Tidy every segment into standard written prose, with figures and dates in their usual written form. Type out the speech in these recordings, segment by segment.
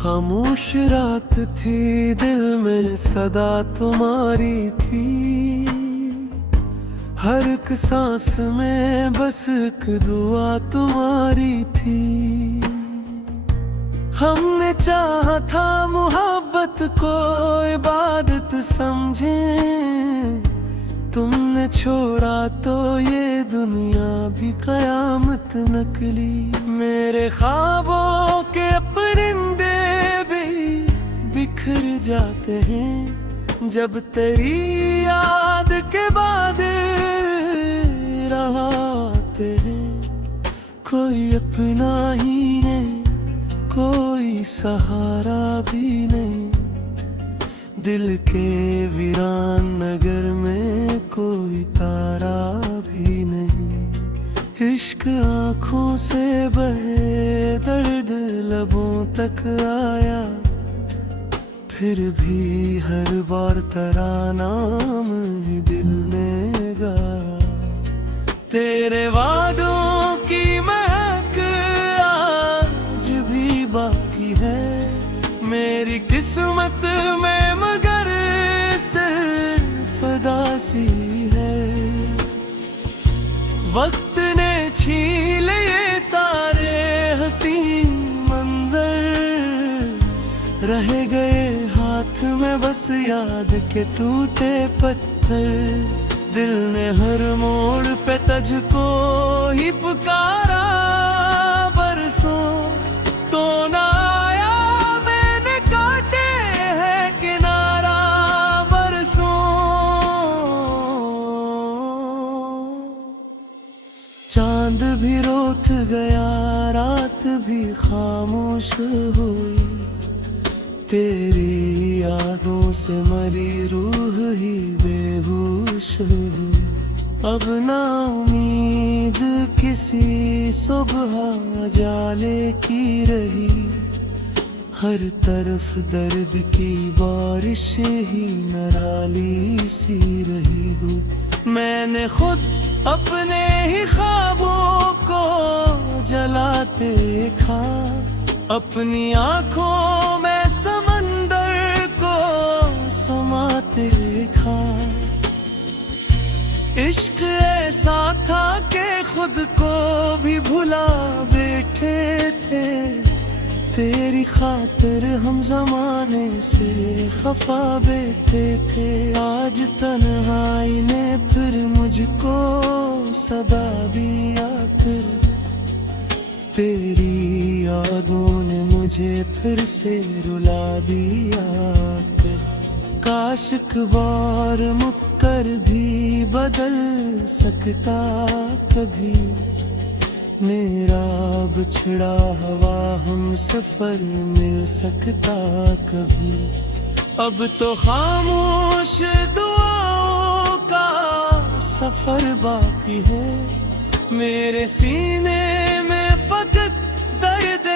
खामोश रात थी, दिल में सदा तुम्हारी थी। हर एक सांस में बस एक दुआ तुम्हारी थी। हमने चाहा था मोहब्बत को इबादत समझे, तुमने छोड़ा तो ये दुनिया भी कयामत नकली। मेरे ख्वाबों के परिंदे भी बिखर जाते हैं जब तेरी याद के बाद आते हैं। कोई अपना ही नहीं, कोई सहारा भी नहीं, दिल के वीरान नगर में कोई तारा भी नहीं। इश्क आँखों से बहे, दर्द लबों तक आया, फिर भी हर बार तेरा नाम ही दिल ने गाया। तेरे वादों की महक आज भी बाकी है मेरी किस्मत में, मगर सिर्फ उदासी है। वक्त ने छीन लिए सारे हंसी मंजर, रह गए हाथ में बस याद के टूटे पत्थर। दिल ने हर मोड़ पे तुझको ही पुकारा, बरसों तो ना आया, मैंने काटे हैं किनारा बरसों। चांद भी रोत गया, रात भी खामोश हुई, तेरी यादों से मरी रूह ही बेहोश हुई। अब ना उम्मीद किसी सुबह जाले की रही, हर तरफ दर्द की बारिश ही नराली सी रही हूँ। मैंने खुद अपने ही ख्वाबों को जलाते देखा, अपनी आँखों में समंदर को समाते देखा। इश्क ऐसा था कि खुद को भी भुला बैठे थे, तेरी खातिर हम जमाने से खफा बैठे थे। आज तन्हाई ने फिर मुझको सदा दिया, फिर तेरी यादों ने मुझे फिर से रुला दिया। काश एक बार मुक्कर भी बदल सकता कभी, मेरा बिछड़ा हवा हम सफर मिल सकता कभी। अब तो खामोश दुआओं का सफर बाकी है, मेरे सीने में फकत दर्द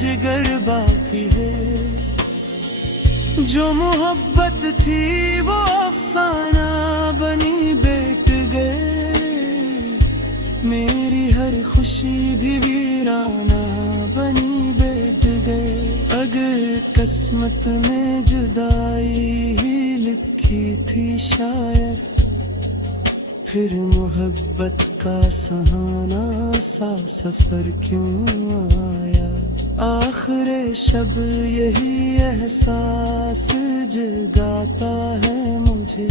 जिगर बाकी है। जो मोहब्बत थी वो अफसाना बनी बैठ गए, मेरी हर खुशी भी वीराना बनी बैठ गए। अगर किस्मत में जुदाई ही लिखी थी शायद, फिर मोहब्बत का सहाना सा सफर क्यों आया। आखिर शब यही एहसास जगाता है मुझे,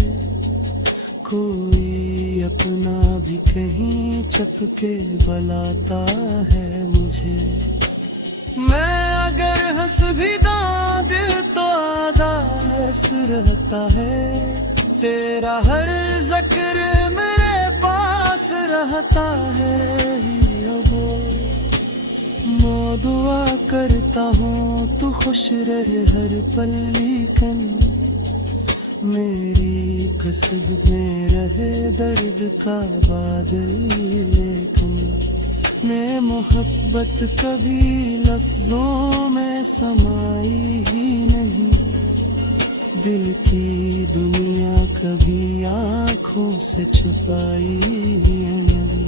कोई अपना भी कहीं चपके बुलाता है मुझे। मैं अगर हंस भी दूं दिल तो आधा हंस रहता है, तेरा हर ज़िक्र मेरे पास रहता है ही। वो मैं दुआ करता हूँ तू खुश रहे हर पल, लेकिन मेरी कसब में रहे दर्द का बादल। लेकिन मैं मोहब्बत कभी लफ्जों में समाई ही नहीं, दिल की दुनिया कभी आँखों से छुपाई नहीं।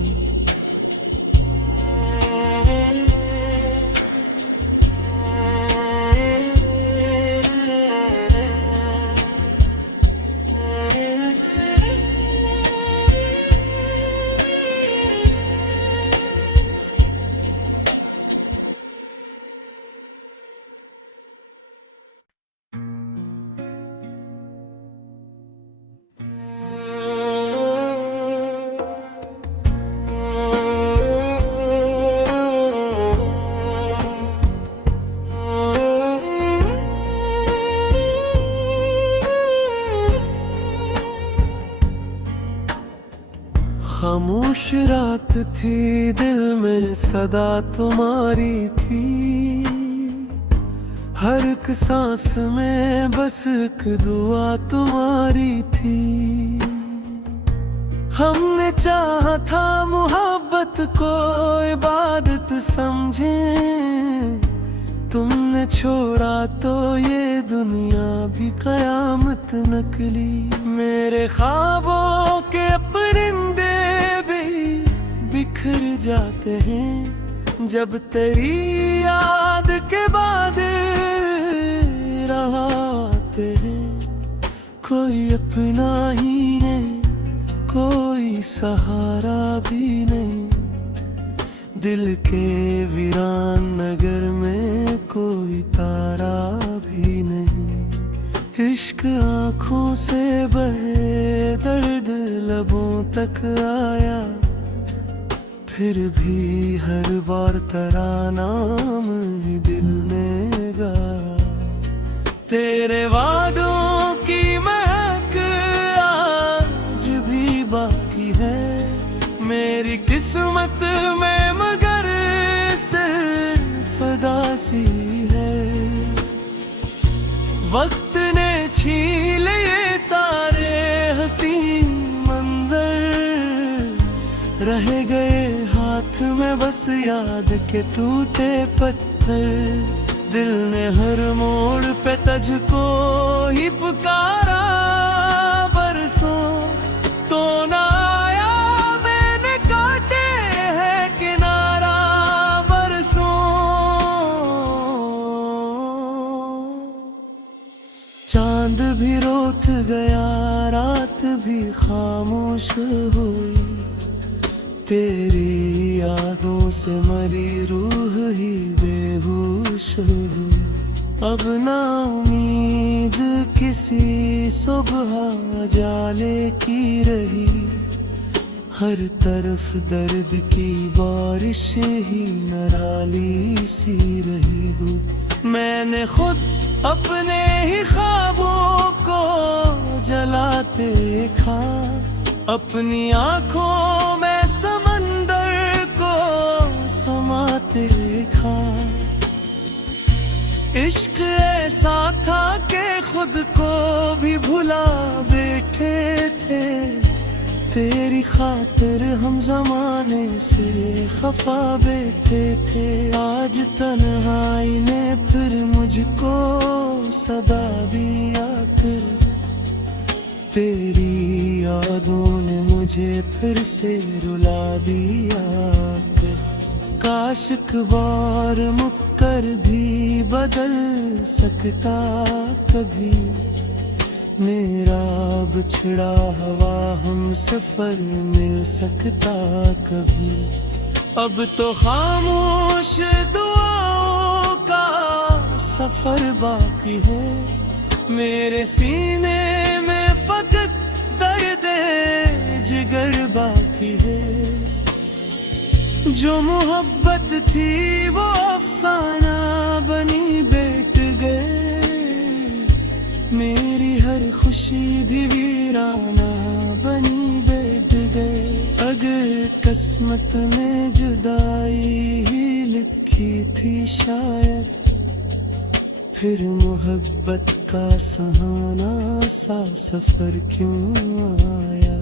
खामोश रात थी, दिल में सदा तुम्हारी थी। हर एक सांस में बस एक दुआ तुम्हारी थी। हमने चाहा था मोहब्बत को इबादत समझे, तुमने छोड़ा तो ये दुनिया भी कयामत निकली। मेरे ख्वाबों के परिंदे भी बिखर जाते हैं जब तेरी याद के बाद आते हैं। कोई अपना ही नहीं, कोई सहारा भी नहीं, दिल के वीरान नगर में कोई तारा भी नहीं। इश्क आँखों से बहे, दर्द लबों तक आया, फिर भी हर बार तेरा नाम ही दिल ने गाया। तेरे वादों की महक आज भी बाकी है मेरी किस्मत में, मगर सिर्फ उदासी है। वक्त ने छीन लिए सारे हसीन मंजर, रह गए हाथ में बस याद के टूटे पत्थर। दिल ने हर मोड़ पे तुझको ही पुकारा, बरसों तो ना आया, मैंने काटे हैं किनारा बरसों। चांद भी रोत गया, रात भी खामोश हुई, तेरी यादों से मरी रूह ही बेहोश हुई। अब ना उम्मीद किसी सुबह जाले की रही, हर तरफ दर्द की बारिश ही नराली सी रही हो। मैंने खुद अपने ही ख्वाबों को जलाते देखा, अपनी आंखों में समंदर को समाते देखा। इश्क ऐसा था कि खुद को भी भुला बैठे थे, तेरी खातिर हम जमाने से खफा बैठे थे। आज तन्हाई ने फिर मुझको सदा दिया कर, तेरी यादों ने मुझे फिर से रुला दिया कर। काश एक बार मुक्कर भी बदल सकता कभी, मेरा बिछड़ा हवा हम सफर मिल सकता कभी। अब तो खामोश दुआओं का सफर बाकी है, मेरे सीने में फकत दर्द जिगर बाकी है। जो मोहब्बत थी वो अफसाना बनी बैठ गए, मेरी हर खुशी भी वीराना बनी बैठ गए। अगर किस्मत में जुदाई ही लिखी थी शायद, फिर मोहब्बत का सहाना सा सफर क्यों आया।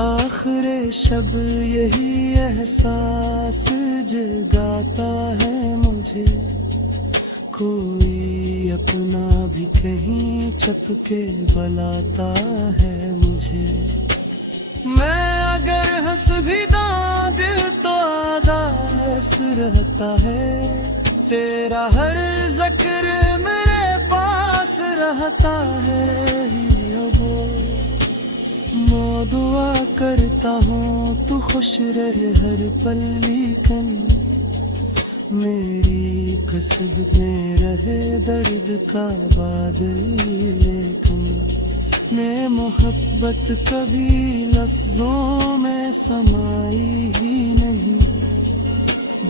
आखिर शब यही एहसास जगाता है मुझे, कोई अपना भी कहीं चपके बुलाता है मुझे। मैं अगर हंस भी दां दिल तो आदास रहता है, तेरा हर ज़िक्र मेरे पास रहता है ही। वो मैं दुआ करता हूँ तू खुश रहे हर पल, लेकिन मेरी कसब में रहे दर्द का बादल। लेकिन मैं मोहब्बत कभी लफ्जों में समाई ही नहीं,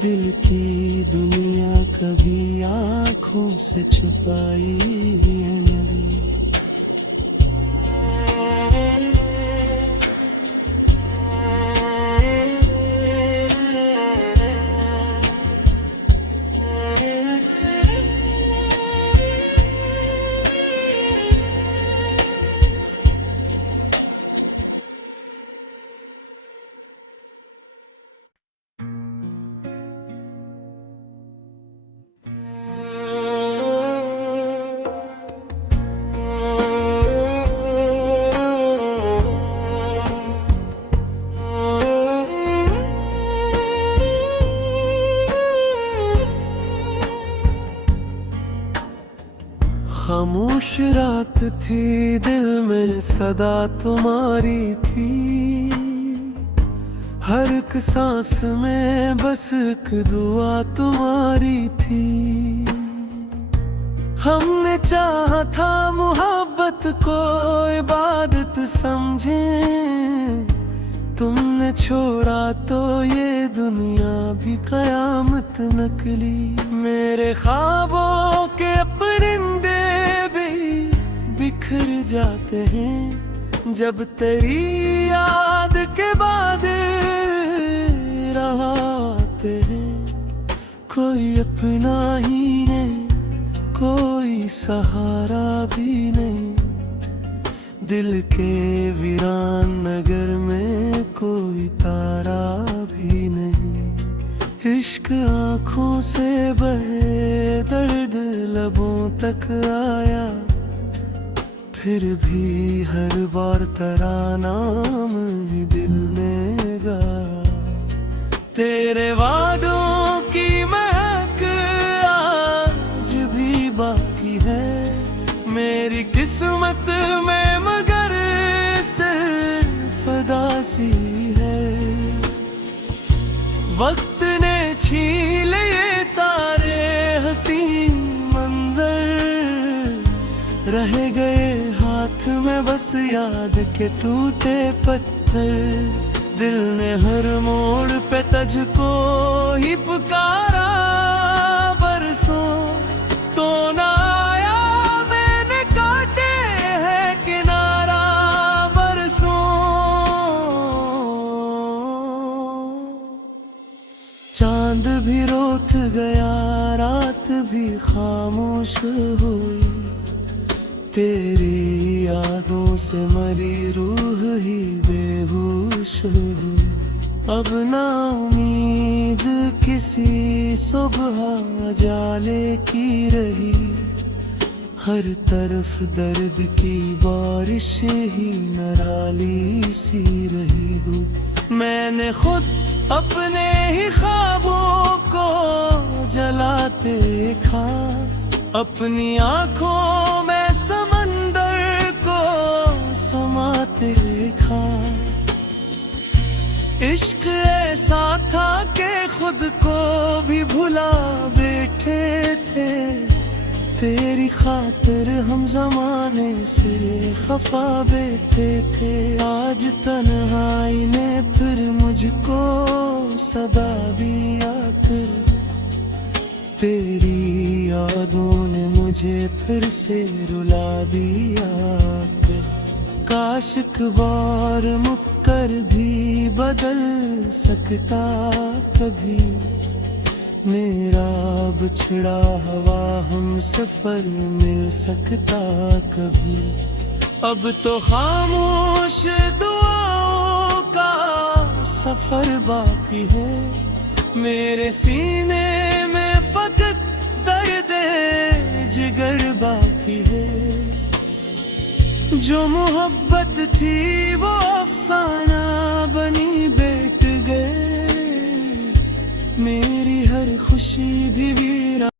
दिल की दुनिया कभी आँखों से छुपाई है नहीं। खामोश रात थी, दिल में सदा तुम्हारी थी। हर एक सांस में बस एक दुआ तुम्हारी थी। हमने चाहा था मोहब्बत को इबादत समझे, तुमने छोड़ा तो ये दुनिया भी कयामत निकली। मेरे ख्वाबों के परिंदे भी बिखर जाते हैं जब तेरी याद के बाद आते हैं। कोई अपना ही नहीं, कोई सहारा भी नहीं, दिल के वीरान नगर में कोई तारा भी नहीं। इश्क आँखों से बहे, दर्द लबों तक आया, फिर भी हर बार तेरा नाम ही दिल ने गाया। तेरे वादों की महक आज भी बाकी है मेरी किस्मत में, मगर सिर्फ उदासी है। वक्त ने छीन ये सारे हसीन मंजर, रह गए हाथ में बस याद के टूटे पत्थर। दिल ने हर मोड़ पे तुझको ही पुकारा, बरसों तो ना आया, मैंने काटे हैं किनारा बरसों। चांद भी रोत गया, रात भी खामोश हुई, तेरी यादों से मरी रूह ही बेहोश हुई। अब ना उम्मीद किसी सुबह जाले की रही, हर तरफ दर्द की बारिश ही नराली सी रही हूँ। मैंने खुद अपने ही ख्वाबों को जलाते देखा, अपनी आँखों में समंदर को समाते देखा। इश्क ऐसा था कि खुद को भी भुला बैठे थे, तेरी खातिर हम जमाने से खफा बैठे थे। आज तन्हाई ने फिर मुझको सदा दिया कर, तेरी यादों ने मुझे फिर से रुला दिया कर। काश एक बार मुक्कर भी बदल सकता कभी, मेरा बिछड़ा हवा हम सफर मिल सकता कभी। अब तो खामोश दुआओं का सफर बाकी है, मेरे सीने में फकत दर्द जिगर बाकी है। जो मोहब्बत थी वो अफसाना बनी बेकार,